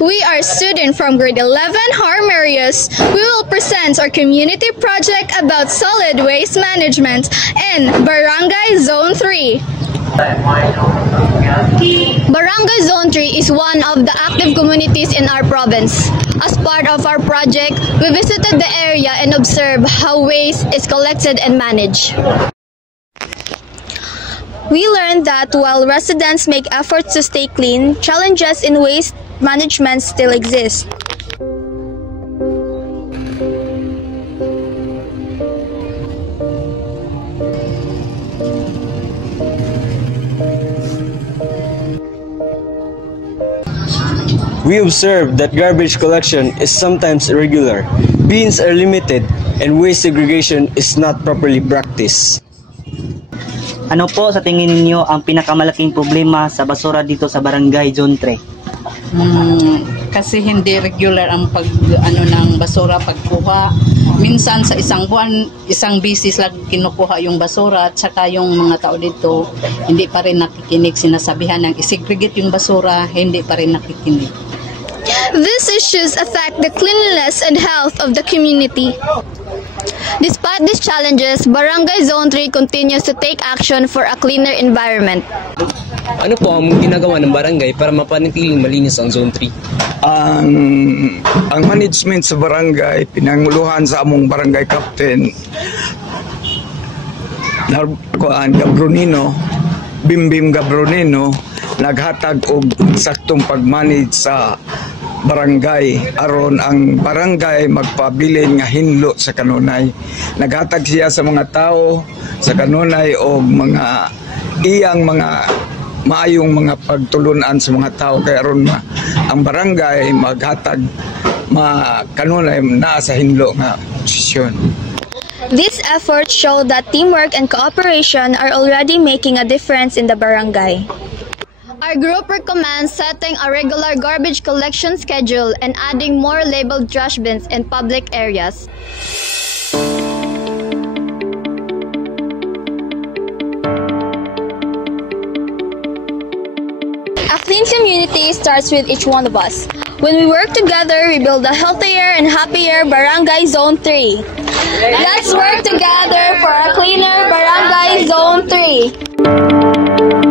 We are students from grade 11 Harmarius. We will present our community project about solid waste management in Barangay Zone 3. Barangay Zone 3 is one of the active communities in our province. As part of our project, we visited the area and observed how waste is collected and managed. We learned that while residents make efforts to stay clean, challenges in waste management still exist. We observe that garbage collection is sometimes irregular, bins are limited, and waste segregation is not properly practiced. Ano po sa tingin ninyo ang pinakamalaking problema sa basura dito sa Barangay Zone 3? Kasi hindi regular ang ng basura pagkuha. Minsan sa isang buwan, isang bisis lang kinukuha yung basura at saka yung mga tao dito hindi pa rin nakikinig, sinasabihan ng isegregate yung basura, hindi pa rin nakikinig. These issues affect the cleanliness and health of the community. Despite these challenges, Barangay Zone 3 continues to take action for a cleaner environment. Ano po ang ginagawa ng barangay para mapanatiling malinis ang Zone 3? Ang management sa barangay, pinanguluhan sa among barangay captain, Gabronino, Bimbim Gabronino, naghatag og saktong pagmanage sa barangay aron ang barangay magpabilin nga hinlo sa kanunay. Naghatag siya sa mga tao sa kanunay o mga iyang mga maayong mga pagtulunan sa mga tao kay aron ang barangay maghatag kanunay na sa hinlo nga posisyon. These efforts show that teamwork and cooperation are already making a difference in the barangay. Our group recommends setting a regular garbage collection schedule and adding more labeled trash bins in public areas. A clean community starts with each one of us. When we work together, we build a healthier and happier Barangay Zone 3. Let's work together for a cleaner Barangay Zone 3.